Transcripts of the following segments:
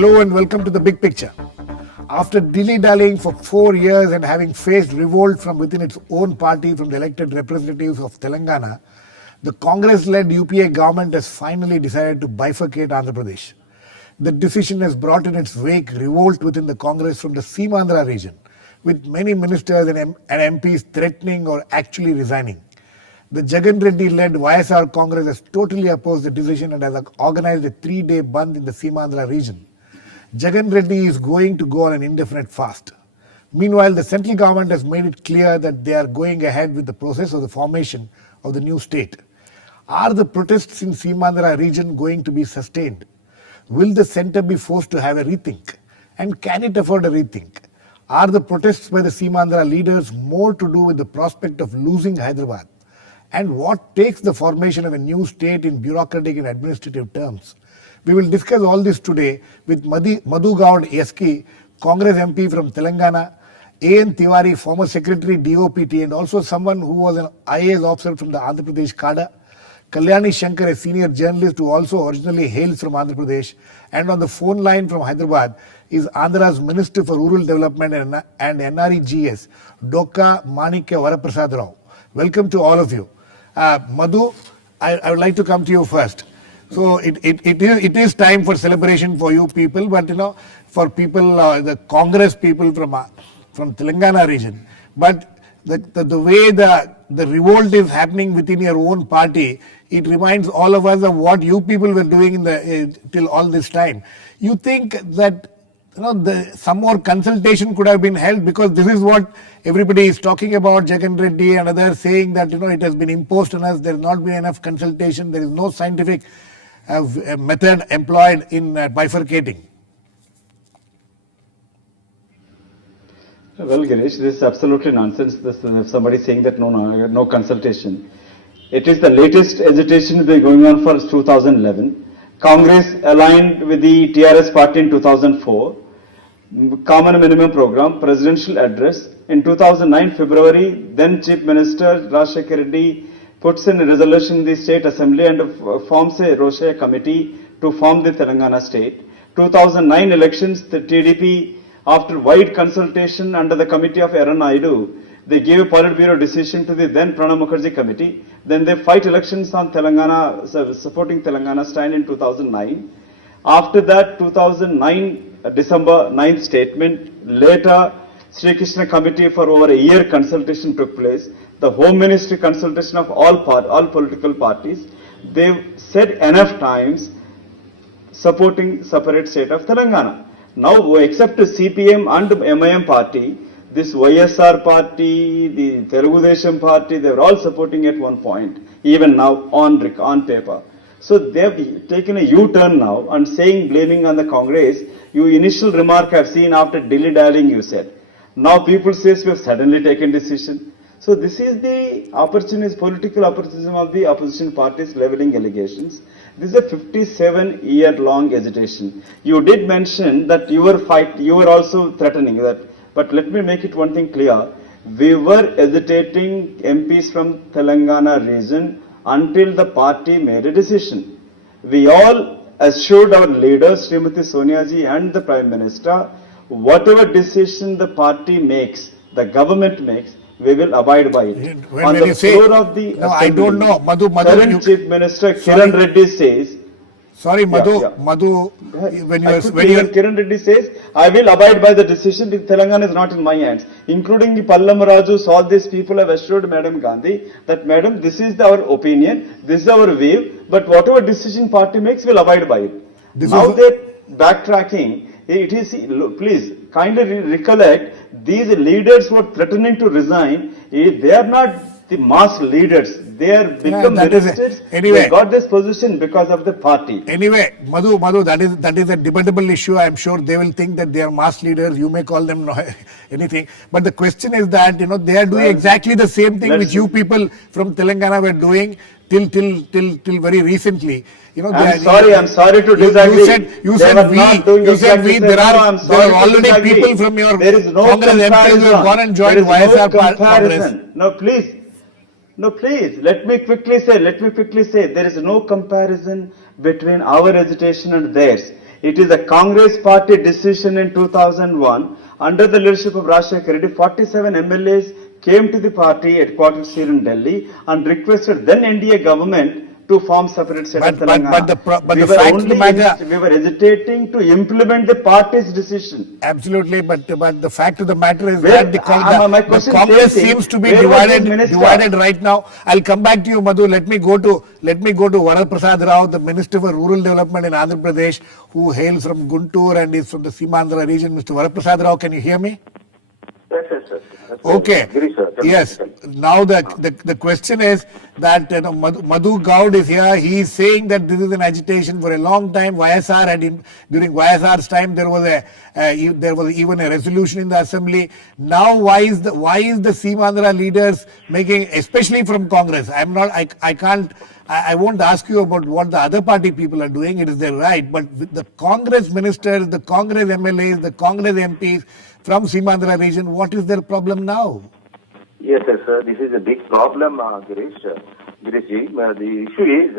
Hello and welcome to the big picture. After dilly-dallying for 4 years and having faced revolt from within its own party from the elected representatives of Telangana, the Congress-led UPA government has finally decided to bifurcate Andhra Pradesh. The decision has brought in its wake revolt within the Congress from the Seemandhra region, with many ministers and MPs threatening or actually resigning. The Jagan Reddy-led YSR Congress has totally opposed the decision and has organized a 3-day bandh in the Seemandhra region. Jagan Reddy is going to go on an indefinite fast. Meanwhile, the central government has made it clear that they are going ahead with the process of the formation of the new state. Are the protests in Seemandhra region going to be sustained? Will the centre be forced to have a rethink? And can it afford a rethink? Are the protests by the Seemandhra leaders more to do with the prospect of losing Hyderabad? And what takes the formation of a new state in bureaucratic and administrative terms? We will discuss all this today with Madhu Goud, Yaski, Congress MP from Telangana, A.N. Tiwari, former Secretary DOPT, and also someone who was an IAS officer from the Andhra Pradesh cadre, Kalyani Shankar, a senior journalist who also originally hails from Andhra Pradesh, and on the phone line from Hyderabad is Andhra's Minister for Rural Development and NREGS, Dokka, Manikya, Vara, Prasada. Welcome to all of you. Madhu, I would like to come to you first. So it is time for celebration for you people, but for people, the Congress people from Telangana region. But the way the revolt is happening within your own party, it reminds all of us of what you people were doing till all this time. You think that some more consultation could have been held, because this is what everybody is talking about, Jagan Reddy and others saying that it has been imposed on us, there has not been enough consultation, there is no scientific method employed in bifurcating. Well, Girish, this is absolutely nonsense. Somebody saying that no consultation. It is the latest agitation been going on for 2011. Congress aligned with the TRS party in 2004. Common Minimum Program, Presidential Address. In 2009 February, then Chief Minister Shankar Reddy puts in a resolution in the State Assembly and forms a Roshaya committee to form the Telangana state. 2009 elections, the TDP, after wide consultation under the committee of Aaron Naidu, they gave a Politburo decision to the then Pranab Mukherjee committee. Then they fight elections on Telangana, supporting Telangana stand in 2009. After that, 2009 December 9th statement, later Sri Krishna committee for over a year consultation took place. The Home Ministry consultation of all political parties. They've said enough times supporting separate state of Telangana. Now, except CPM and MIM party, this YSR party, the Telugu Desam party, they were all supporting at one point, even now on paper. So they have taken a U-turn now and blaming on the Congress. Your initial remark I've seen after dilly-dallying, you said. Now people say we have suddenly taken decision. So this is the political opportunism of the opposition parties leveling allegations. This is a 57-year-long agitation. You did mention that you were also threatening that, but let me make it one thing clear. We were agitating MPs from Telangana region until the party made a decision. We all assured our leaders, Srimati Sonia ji and the Prime Minister, whatever decision the party makes, the government makes, we will abide by it. On the floor of the Assembly, I don't know, Madhu, current Chief Minister Kiran Reddy says, sorry, Madhu, when Kiran Reddy says, I will abide by the decision. Telangana is not in my hands. Including the Pallamaraju, all these people have assured Madam Gandhi that, Madam, this is our opinion, this is our view, but whatever decision party makes, we'll abide by it. Now they're backtracking. It is, please, kindly recollect, these leaders who are threatening to resign, they are not the mass leaders. They are become ministers. Anyway, they got this position because of the party. Anyway, Madhu, that is a debatable issue. I am sure they will think that they are mass leaders. You may call them anything. But the question is that, they are doing exactly the same thing which you people from Telangana were doing till very recently. I'm sorry to disagree. You said we. There are already people from your Congress MPs who have gone and joined YSR Congress. No, please, let me quickly say, there is no comparison between our agitation and theirs. It is a Congress party decision in 2001. Under the leadership of Rajshekar Reddy, 47 MLAs came to the party headquarters here in Delhi and requested then NDA government to form separate state of Telangana. But We the were fact of only the matter, we were hesitating to implement the party's decision. absolutely, but the fact of the matter is Where- that my the question Congress same thing. seems to be Where was the minister? divided right now. I'll come back to you, Madhu. Let me go to Vara Prasada Rao, the Minister for Rural Development in Andhra Pradesh, who hails from Guntur and is from the Seemandhra region. Mr. Vara Prasada Rao, can you hear me? Yes, yes, yes. Okay. Girish, sir. Yes. Now the question is that Madhu Goud is here. He is saying that this is an agitation for a long time. YSR during YSR's time there was even a resolution in the assembly. Now why is the Seemandhra leaders making, especially from Congress? I won't ask you about what the other party people are doing. It is their right. But with the Congress ministers, the Congress MLAs, the Congress MPs from Seemandhra region, what is their problem now? Yes, yes, sir. This is a big problem, Girish. Girishji, the issue is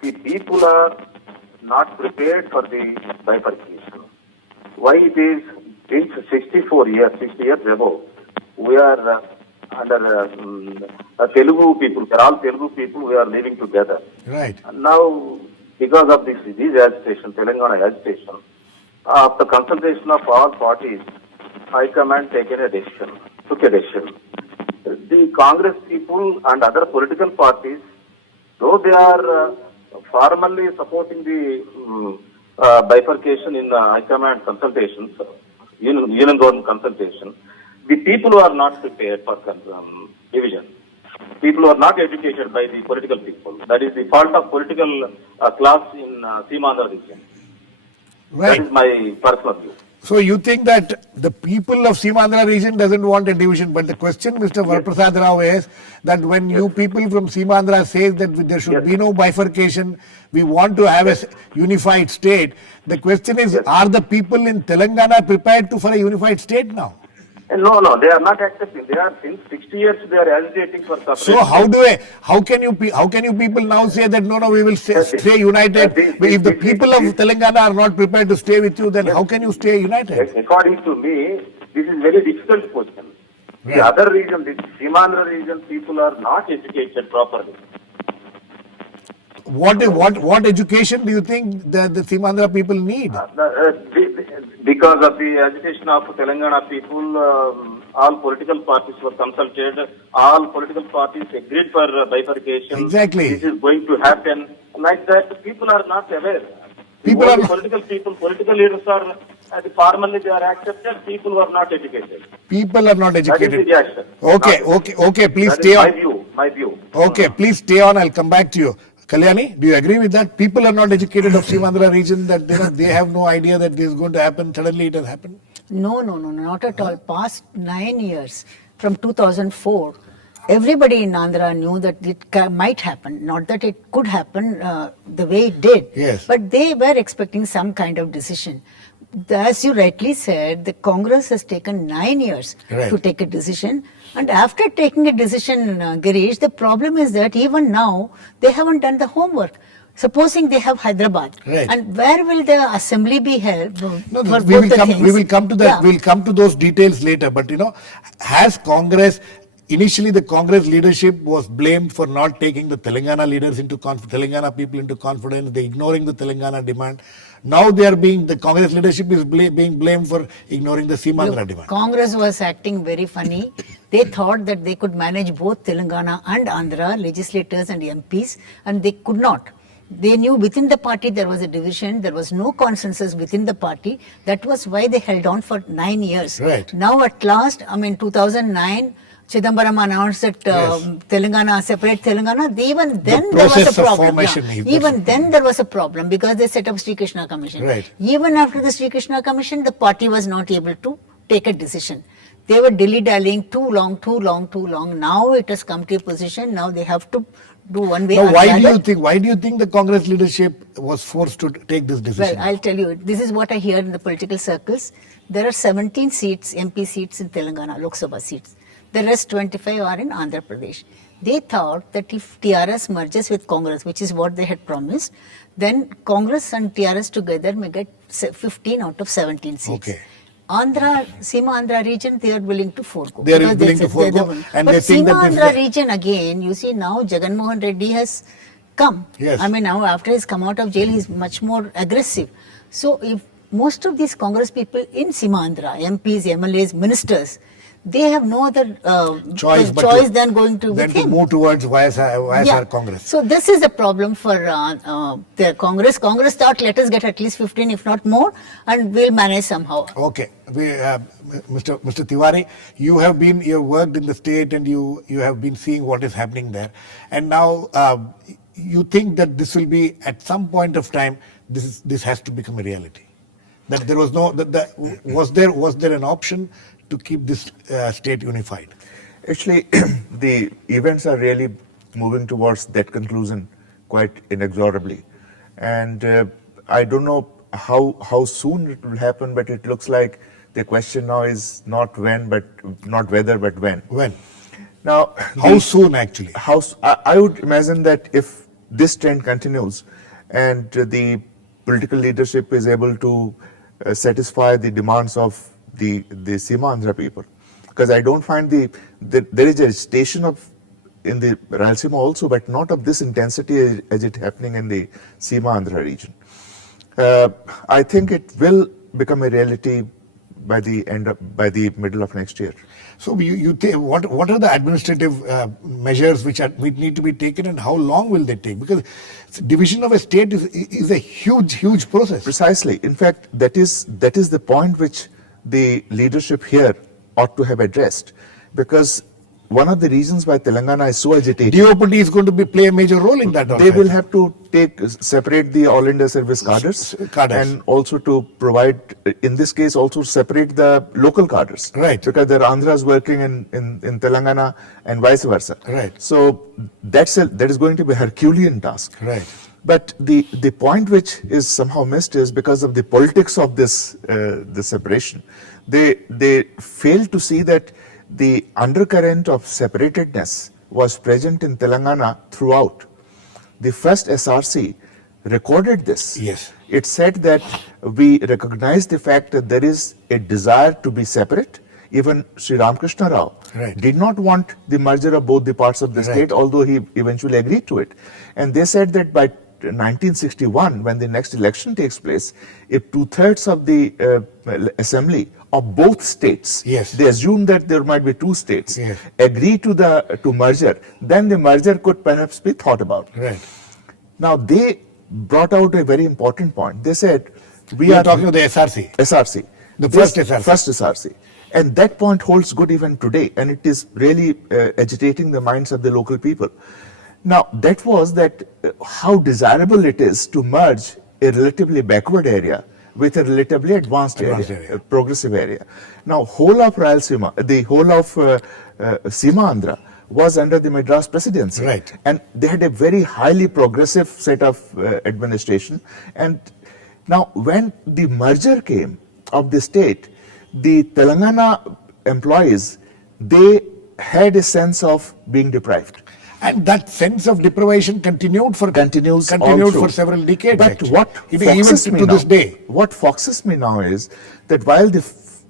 the people are not prepared for the bifurcation. Why it is since 60 years ago, we are under Telugu people, they're all Telugu people, we are living together. Right. And now, because of this agitation, Telangana agitation, after consultation of all parties, High Command took a decision. The Congress people and other political parties, though they are formally supporting the bifurcation in High Command consultations, Union government consultation, the people who are not prepared for division. People who are not educated by the political people. That is the fault of political class in Seemandhra region. Right. That is my personal view. So you think that the people of Seemandhra region doesn't want a division, but the question, Mr. Varaprasad Rao, is that when you people from Seemandhra say that there should be no bifurcation, we want to have a unified state. The question is, are the people in Telangana prepared for a unified state now? No, they are not accepting. They are since 60 years they are agitating for separation. So how can you people now say that no, we will stay united? If the people of Telangana are not prepared to stay with you, then how can you stay united? According to me, this is very difficult question. The other region, the Seemandhra region, people are not educated properly. What education do you think the Seemandhra people need? Because of the agitation of Telangana people, all political parties were consulted. All political parties agreed for bifurcation. Exactly. This is going to happen. Like that, people are not aware. Political leaders are, formally they are accepted. People who are not educated. People are not educated. That is the reaction. Okay. Please That stay is on. my view. Okay, please stay on. I'll come back to you. Kalyani, do you agree with that? People are not educated of Seemandhra region, that they have no idea that this is going to happen. Suddenly it has happened. No, not at all. Past 9 years, from 2004, everybody in Andhra knew that it might happen. Not that it could happen the way it did. Yes. But they were expecting some kind of decision. As you rightly said, the Congress has taken 9 years to take a decision. And after taking a decision, Girish, the problem is that even now, they haven't done the homework. Supposing they have Hyderabad, and where will the assembly be held? We will come to that. We'll come to those details later. But has Congress, initially the Congress leadership was blamed for not taking the Telangana leaders Telangana people into confidence. They ignoring the Telangana demand. Now the Congress leadership is being blamed for ignoring the Seemandhra demand. Congress was acting very funny. They thought that they could manage both Telangana and Andhra legislators and MPs, and they could not. They knew within the party there was a division, there was no consensus within the party. That was why they held on for 9 years. Right. Now at last, 2009, Chidambaram announced that Telangana, separate Telangana, even then there was a problem. Even then there was a problem because they set up Sri Krishna Commission. Right. Even after the Sri Krishna Commission, the party was not able to take a decision. They were dilly-dallying too long. Now it has come to a position, now they have to do one way or why another. Why do you think the Congress leadership was forced to take this decision? Well, I'll tell you, this is what I hear in the political circles. There are 17 seats, MP seats in Telangana, Lok Sabha seats. The rest 25 are in Andhra Pradesh. They thought that if TRS merges with Congress, which is what they had promised, then Congress and TRS together may get 15 out of 17 seats. Okay. Andhra, Seema Andhra region, they are willing to forego. They are Because willing to they're the forego, one. and But they think Seema that this- Andhra region again, you see now Jagan Mohan Reddy has come. Yes. I mean now after he's come out of jail, he's much more aggressive. So if most of these Congress people in Seema Andhra, MPs, MLAs, ministers, they have no other choice than going to then with to him. move towards YSR Congress. So this is the problem for the Congress. Congress thought, let us get at least 15, if not more, and we'll manage somehow. Okay, Mr. Tiwari, you have worked in the state and you have been seeing what is happening there, and now you think that this will be at some point of time this has to become a reality. That there was was there an option to keep this state unified? Actually, the events are really moving towards that conclusion quite inexorably. And I don't know how soon it will happen, but it looks like the question now is not whether, but when. When? Now, How soon actually? I would imagine that if this trend continues and the political leadership is able to satisfy the demands of the Seema Andhra people, because I don't find there is a station in the Rayalaseema also, but not of this intensity as it happening in the Seema Andhra region. I think it will become a reality by the middle of next year. So you think what are the administrative measures which need to be taken, and how long will they take? Because division of a state is a huge process. Precisely. In fact, that is the point which the leadership here ought to have addressed, because one of the reasons why Telangana is so agitated, DOPT is going to play a major role in that. They will have to separate the All India Service cadres, and also to provide, in this case, also separate the local cadres. Right. Because there are Andhras working in Telangana and vice versa. Right. So that is going to be a Herculean task. Right. But the point which is somehow missed is because of the politics of this separation, they fail to see that the undercurrent of separatedness was present in Telangana throughout. The first SRC recorded this. Yes. It said that we recognize the fact that there is a desire to be separate. Even Sri Ramakrishna Rao did not want the merger of both the parts of the state, although he eventually agreed to it. And they said that by 1961, when the next election takes place, if 2/3 of the assembly of both states, they assume that there might be two states, agree to merger, then the merger could perhaps be thought about. Right. Now they brought out a very important point. They said we are talking about the SRC. SRC. The first SRC. First SRC. And that point holds good even today, and it is really agitating the minds of the local people. Now, that was how desirable it is to merge a relatively backward area with a relatively advanced area, a progressive area. Now, whole of Rayalaseema, the whole of Seema Andhra was under the Madras presidency. Right. And they had a very highly progressive set of administration. And now, when the merger came of the state, the Telangana employees, they had a sense of being deprived. And that sense of deprivation continued for several decades. But what foxes me now is that while the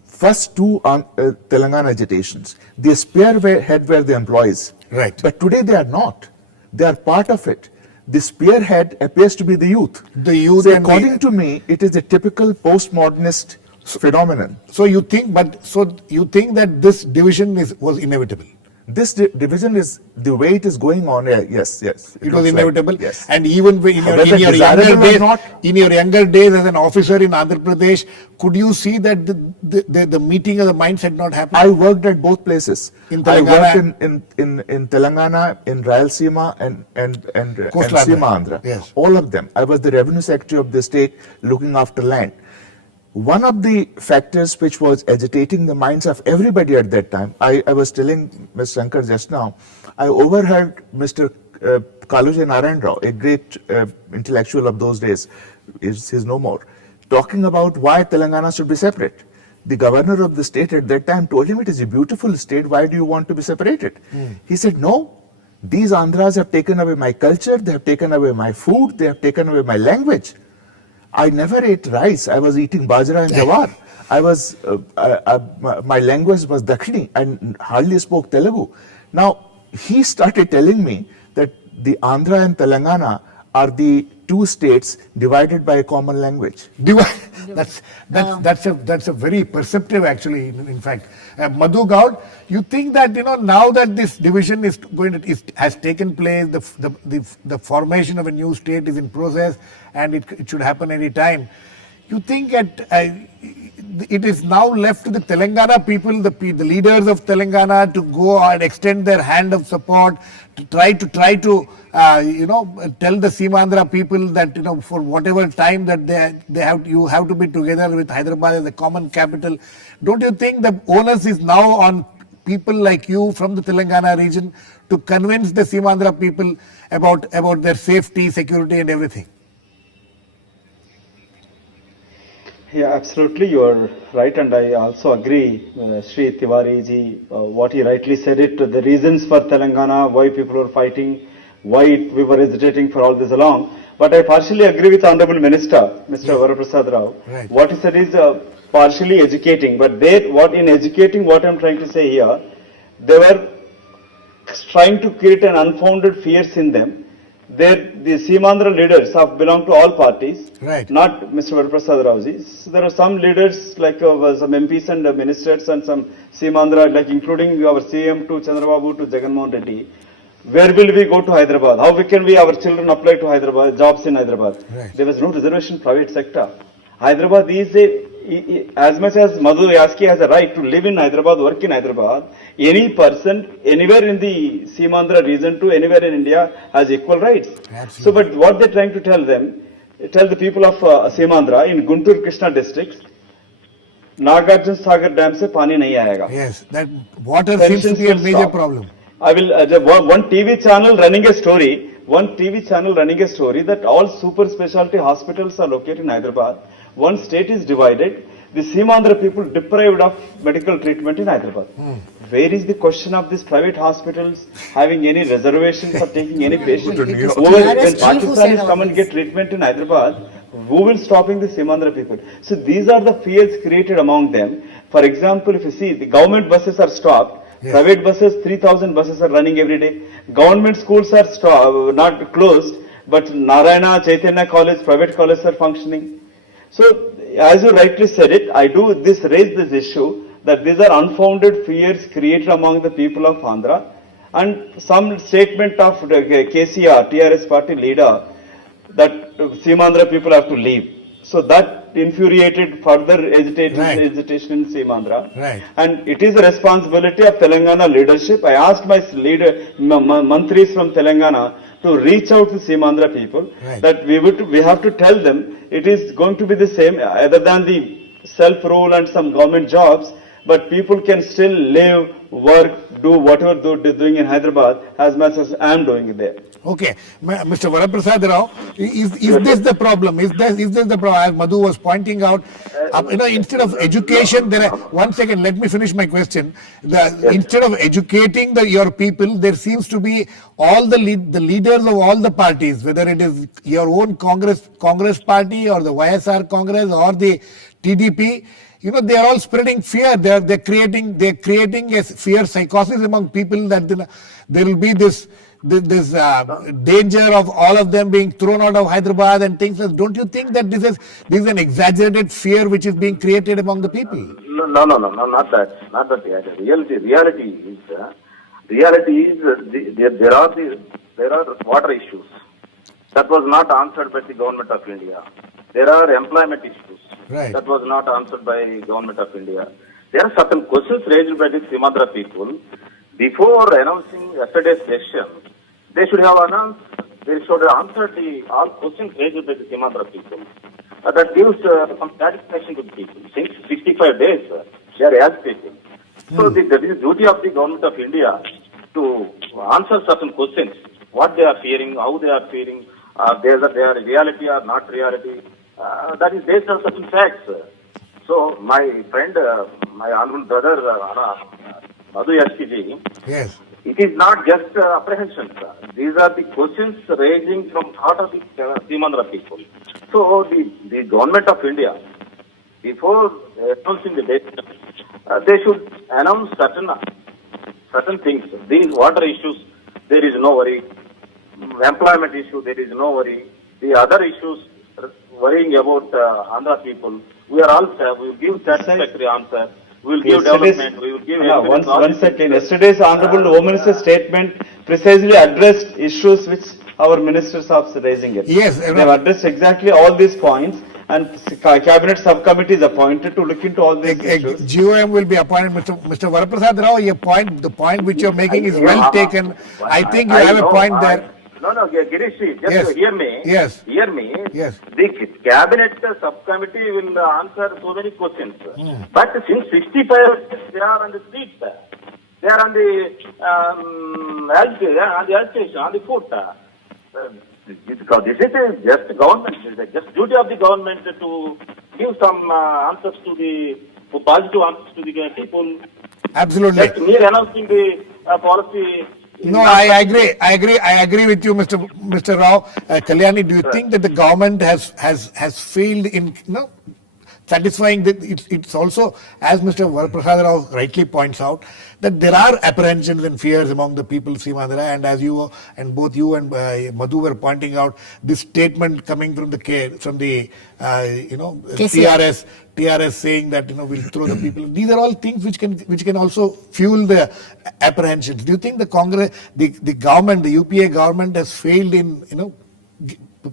first two Telangana agitations, the spearhead were the employees. Right. But today they are not. They are part of it. The spearhead appears to be the youth. The youth. So according to me, it is a typical postmodernist phenomenon. So you think that this division was inevitable? This division is the way it is going on. Yes. It was inevitable. Like, yes. And even in your younger days as an officer in Andhra Pradesh, could you see that the meeting of the minds had not happened? I worked at both places. In Telangana, I worked in Telangana, in Rayalaseema and Seema Andhra. Yes. All of them. I was the revenue secretary of the state looking after land. One of the factors which was agitating the minds of everybody at that time, I was telling Mr. Shankar just now, I overheard Mr. Kaluja Narayan Rao, a great intellectual of those days, he's no more, talking about why Telangana should be separate. The governor of the state at that time told him, it is a beautiful state, why do you want to be separated? He said, no, These Andhras have taken away my culture, they have taken away my food, they have taken away my language. I never ate rice. I was eating bajra and jawar. My language was Dakhini and hardly spoke Telugu. Now, he started telling me that the Andhra and Telangana are the two states divided by a common language. That's a very perceptive, actually. In fact, Madhu, Goud, you think that now that this division has taken place, the formation of a new state is in process, and it should happen any time. You think it is now left to the Telangana people, the leaders of Telangana, to go and extend their hand of support, to try to tell the Seemandhra people that for whatever time that you have to be together with Hyderabad as a common capital. Don't you think the onus is now on people like you from the Telangana region to convince the Seemandhra people about their safety, security, and everything? Yeah, absolutely, you are right, and I also agree, Sri Tiwari ji, what he rightly said it, the reasons for Telangana, why people were fighting, why we were hesitating for all this along. But I partially agree with Honorable Minister, Mr. Vara Prasada Rao. Right. What he said is partially educating, but in educating, what I'm trying to say here, they were trying to create an unfounded fears in them. The Seemandhra leaders belong to all parties, right, not Mr. Varaprasad Rauji. So there are some leaders like some MPs and ministers and some Seemandhra, like including our CM to Chandrababu to Jagannath Reddy. Where will we go to Hyderabad? How can our children apply to Hyderabad, jobs in Hyderabad? Right. There was no reservation private sector. Hyderabad is as much as Madhu Yaski has a right to live in Hyderabad, work in Hyderabad, any person anywhere in the Seemandhra region to anywhere in India has equal rights. Absolutely. So, but what they're trying to tell the people of Seemandhra in Guntur Krishna districts, Nagarjuna Sagar Dam se pani nahi aayega. Yes, that water seems to be a major problem. I will one TV channel running a story. One TV channel running a story that all super specialty hospitals are located in Hyderabad. One state is divided. The Seemandhra people deprived of medical treatment in Hyderabad. Where is the question of these private hospitals having any reservations for taking any patient? When Pakistanis come and get treatment in Hyderabad, who will stopping the Seemandhra people? So these are the fears created among them. For example, if you see, the government buses are stopped. Yes. Private buses, 3,000 buses are running every day. Government schools are not closed, but Narayana, Chaitanya College, private colleges are functioning. So, as you rightly said it, raise this issue that these are unfounded fears created among the people of Andhra, and some statement of KCR, TRS party leader, that Seemandhra people have to leave. So that infuriated further hesitation in Seemandhra. Right. And it is a responsibility of Telangana leadership. I asked my mantris from Telangana to reach out to Seemandhra people, that we have to tell them it is going to be the same, other than the self-rule and some government jobs, but people can still live, work, do whatever they're doing in Hyderabad as much as I am doing there. Okay, Mr. Varaprasad Rao, is this the problem? Is this the problem? As Madhu was pointing out, instead of education, one second, let me finish my question. Instead of educating your people, there seems to be all the leaders of all the parties, whether it is your own Congress party or the YSR Congress or the TDP. They are all spreading fear. They're creating a fear psychosis among people that there will be this danger of all of them being thrown out of Hyderabad and things. Don't you think that this is an exaggerated fear which is being created among the people? No, not that. Not that. Reality is there are water issues that was not answered by the government of India. There are employment issues that was not answered by government of India. There are certain questions raised by the Seemandhra people. Before announcing yesterday's session, they should have answered all questions raised by the Seemandhra people. That gives some satisfaction to the people. Since 65 days, they are as people. So that is the duty of the government of India to answer certain questions. What they are fearing, how they are fearing, they are reality or not reality. That is based on certain facts. So my friend, my honorable brother, Madhu Yaski ji, it is not just apprehensions. These are the questions ranging from heart of the Simandra people. So the government of India, before announcing the date, they should announce certain things. These water issues, there is no worry. Employment issue, there is no worry. The other issues worrying about Andhra people, we are all we will give satisfactory answer. We will give development. We will give. One second. Yesterday's Honorable Home Minister's statement precisely addressed issues which our ministers are raising it. Yes, they have addressed exactly all these points, and cabinet subcommittee is appointed to look into all these issues. GOM will be appointed, Mr. Varaprasad Rao. The point which you are making is well taken. I think you have a point there. No, Girish, just hear me. Yes. Hear me. Yes. The cabinet subcommittee will answer so many questions. But since 65, they are on the street. They are on the health station, on the foot. This is just government. It is just duty of the government to give some answers to the positive answers to the people. Absolutely. Just mere announcing the policy. No, I agree with you, Mr. Rao. Kalyani, do you think that the government has failed in satisfying that it's also, as Mr. Varaprasad Rao rightly points out, that there are apprehensions and fears among the people of Simandra, and as you and both you and Madhu were pointing out, this statement coming from the TRS saying that we'll throw the people. These are all things which can also fuel the apprehensions. Do you think the Congress, the government, the UPA government has failed in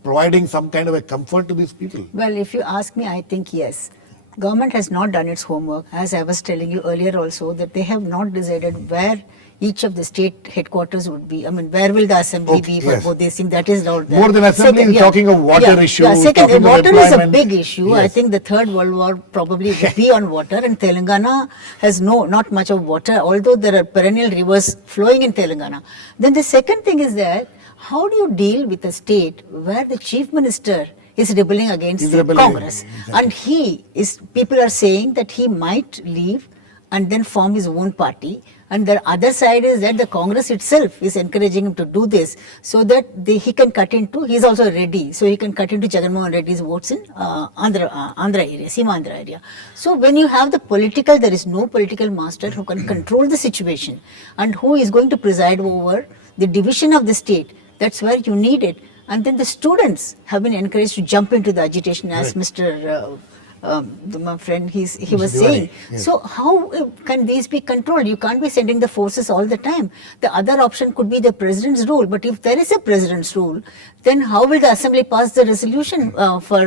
providing some kind of a comfort to these people? Well, if you ask me, I think yes. Government has not done its homework. As I was telling you earlier also, that they have not decided where each of the state headquarters would be. I mean, where will the assembly be for both these things? That is not there. More than assembly, you're talking of water issues. Second, water is a big issue. Yes. I think the Third World War probably will be on water, and Telangana has not much of water, although there are perennial rivers flowing in Telangana. Then the second thing is that how do you deal with a state where the chief minister is rebelling against Congress? Exactly. And people are saying that he might leave and then form his own party. And the other side is that the Congress itself is encouraging him to do this so that he can cut into, he's also ready, so he can cut into Jagannath Reddy's votes in Andhra area, Simandra area. So when you have there is no political master who can control the situation and who is going to preside over the division of the state. That's where you need it. And then the students have been encouraged to jump into the agitation, as Mr. My friend, he was saying. Yes. So how can these be controlled? You can't be sending the forces all the time. The other option could be the president's rule. But if there is a president's rule, then how will the assembly pass the resolution for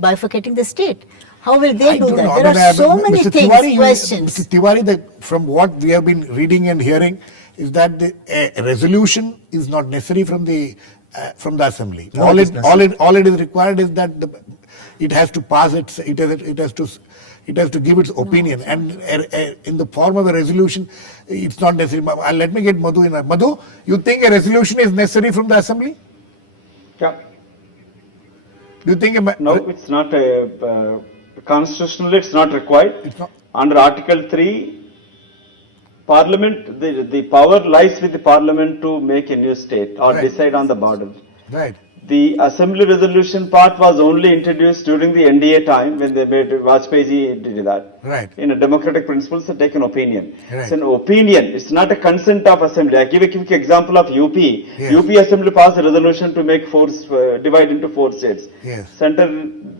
bifurcating the state? How will they do that? There are so many things, questions. Mr. Tiwari, from what we have been reading and hearing, is that the resolution is not necessary from the assembly. No, all it is required is that it has to pass it has to give its opinion, and in the form of a resolution, it's not necessary. Let me get Madhu in. Madhu, you think a resolution is necessary from the assembly? Yeah. Do you think? No, it's not. Constitutionally, it's not required. It's not. Under Article 3. Parliament, the power lies with the Parliament to make a new state or decide on the border. Right. The assembly resolution part was only introduced during the NDA time when they made Vajpayee did that. Right. In a democratic principles, they take an opinion. Right. It's an opinion. It's not a consent of assembly. I give a quick example of UP. Yes. UP assembly passed a resolution to make divide into 4 states. Yes. Center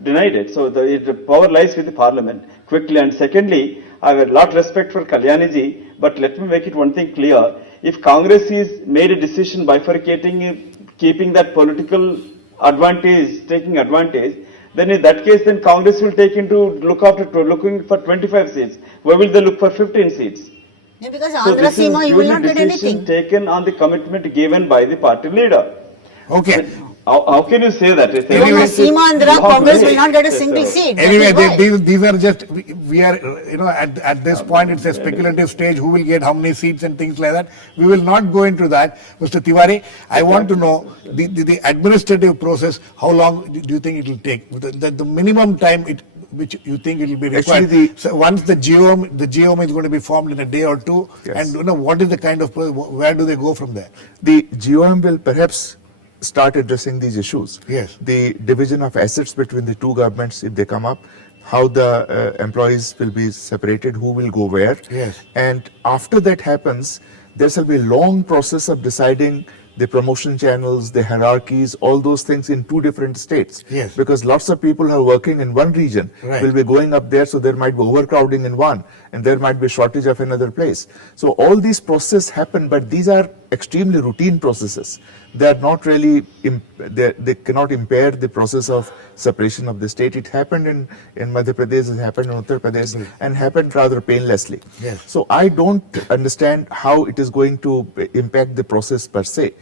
denied it. So the power lies with the Parliament quickly. And secondly, I have a lot of respect for Kalyani ji, but let me make it one thing clear. If Congress is made a decision bifurcating, keeping that political advantage, taking advantage, then in that case, then Congress will looking for 25 seats. Why will they look for 15 seats? Yeah, because Andhra Seema, you will not get anything. Taken on the commitment given by the party leader. Okay. How can you say that? Anyway, Seemandhra, Congress will not get a single seat. That Anyway, is why. these are just, we are, at this point, it's a speculative stage, who will get how many seats and things like that. We will not go into that. Mr. Tiwari, I want to know the administrative process, how long do you think it will take? The minimum time which you think it will be required. Actually, so once the GOM is going to be formed in a day or two, Yes. and what is the kind of, where do they go from there? The GOM will perhaps start addressing these issues. Yes. The division of assets between the two governments, if they come up, how the employees will be separated, who will go where. Yes. And after that happens, there shall be a long process of deciding the promotion channels, the hierarchies, all those things in two different states. Yes. Because lots of people who are working in one region Right. will be going up there, so there might be overcrowding in one, and there might be shortage of another place. So all these processes happen, but these are extremely routine processes. They are not really, they cannot impair the process of separation of the state. It happened in Madhya Pradesh, it happened in Uttar Pradesh, and happened rather painlessly. Yes. So I don't understand how it is going to impact the process per se.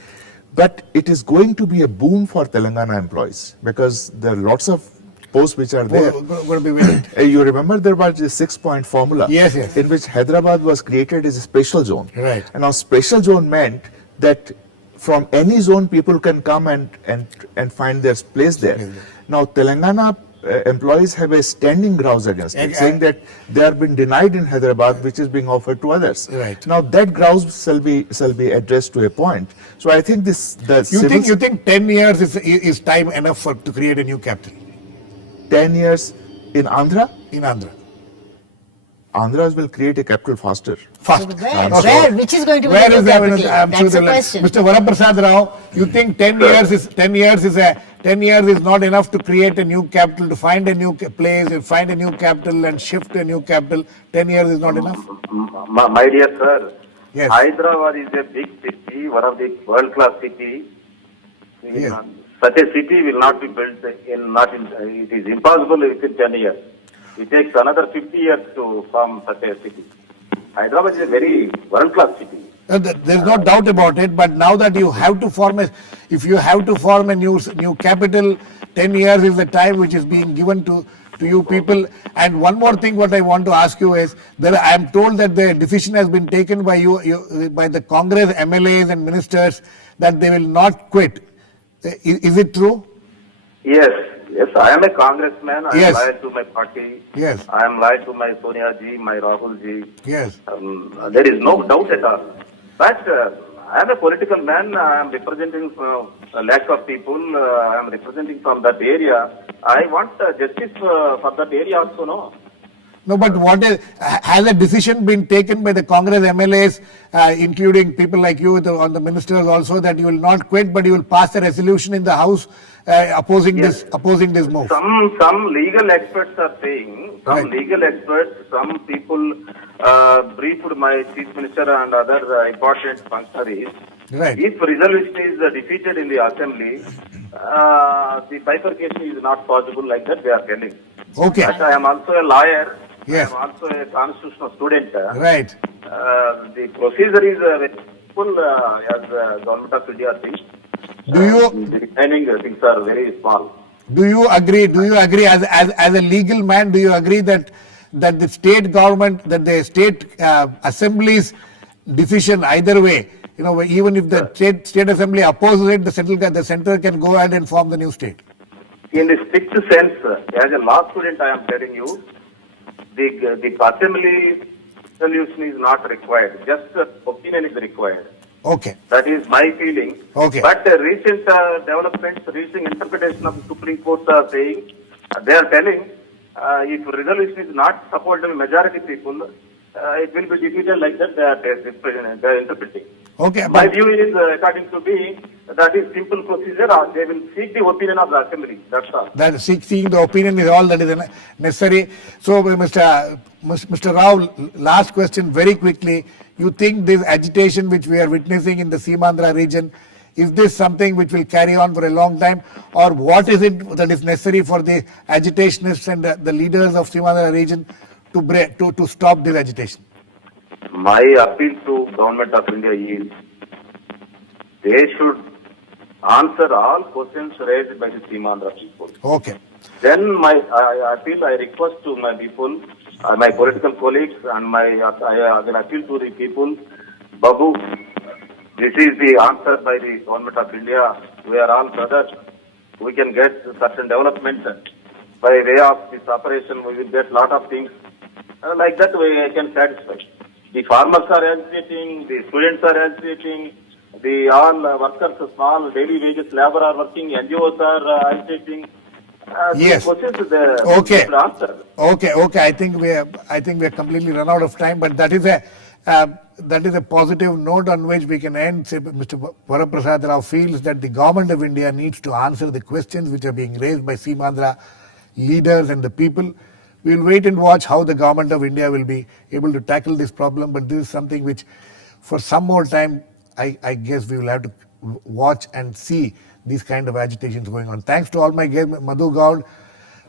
But it is going to be a boon for Telangana employees, because there are lots of posts which are there. Going to be waiting. You remember there was a 6-point formula Yes, yes. in which Hyderabad was created as a special zone. Right. And now special zone meant that from any zone people can come and find their place there. Now Telangana employees have a standing grouse against it, saying that they are being denied in Hyderabad, which is being offered to others. Right. Now that grouse shall be addressed to a point. So I think You think 10 years is time enough to create a new capital 10 years in Andhra, in Andhra? Andhras will create a capital faster. Fast. Where? Which is going to be Where the is new the capital? I'm sure That's the they'll- question. Mr. Varaprasad Rao, you think 10 years is not enough to create a new capital, to find a new place, find a new capital and shift a new capital? 10 years is not enough? My dear sir, Yes. Hyderabad is a big city, one of the world-class city. Yes. Such a city will not be built it is impossible within 10 years. It takes another 50 years to form such a city. Hyderabad is a very world-class city. There's no doubt about it, but now that you have to form if you have to form a new capital, 10 years is the time which is being given to you people. And one more thing what I want to ask you is, I am told that the decision has been taken by by the Congress MLAs and ministers that they will not quit. Is it true? Yes, I am a congressman. I Yes. am loyal to my party. Yes. I am loyal to my Sonia ji, my Rahul ji. Yes. There is no doubt at all. But I am a political man. I am representing a lakh of people. I am representing from that area. I want justice for that area also, no? No, but has a decision been taken by the Congress MLAs, including people like you, on the ministers also, that you will not quit, but you will pass a resolution in the House opposing this move? Some legal experts are saying, some people briefed my chief minister and other important functionaries. Right. If resolution is defeated in the assembly, the bifurcation is not possible, like that they are telling. Okay. But I am also a lawyer. Yes. I am also a constitutional student. Right. The procedure is very simple as Government of India thinks. Do you The remaining things are very small. Do you agree as a legal man, do you agree that the state government, that the state assembly's decision either way, even if the state assembly opposes it, the center can go ahead and form the new state? In the strict sense, as a law student, I am telling you, the assembly resolution is not required. Just opinion is required. Okay. That is my feeling. Okay. But recent developments, recent interpretation of the Supreme Court are saying, they are telling, if resolution is not supported by majority people, it will be defeated, like that they are interpreting. Okay. My But view is, according to me, that is simple procedure. They will seek the opinion of the assembly. That's all. that seeking the opinion is all that is necessary. So, Mr. Rao, last question very quickly. You think this agitation which we are witnessing in the Seemandhra region, is this something which will carry on for a long time, or what is it that is necessary for the agitationists and the leaders of Seemandhra region to stop this agitation? My appeal to Government of India is, they should answer all questions raised by the Seemandra people. Okay. Then I request to my people, my political colleagues, and I will appeal to the people, Babu, this is the answer by the government of India. We are all brothers. We can get certain development by way of this operation. We will get lot of things. Like that way I can satisfy. The farmers are agitating, the students are agitating, the all workers, small daily wages labor are working, NGOs are agitating. Yes. Okay. Okay. I think we are completely run out of time, but that is a positive note on which we can end. Say, Mr. Vara Rao feels that the government of India needs to answer the questions which are being raised by Seemandra leaders and the people. We will wait and watch how the government of India will be able to tackle this problem, but this is something which for some more time I guess we will have to watch and see these kind of agitations going on. Thanks to all my guests, Madhu, Goud,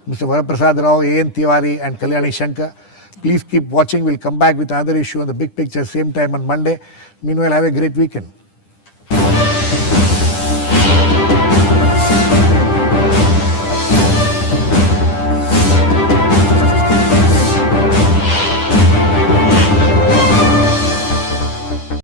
Mr. Vara Rao, A.N. Tiwari and Kalyani Shankar. Please keep watching. We'll come back with another issue on the big picture same time on Monday. Meanwhile, have a great weekend.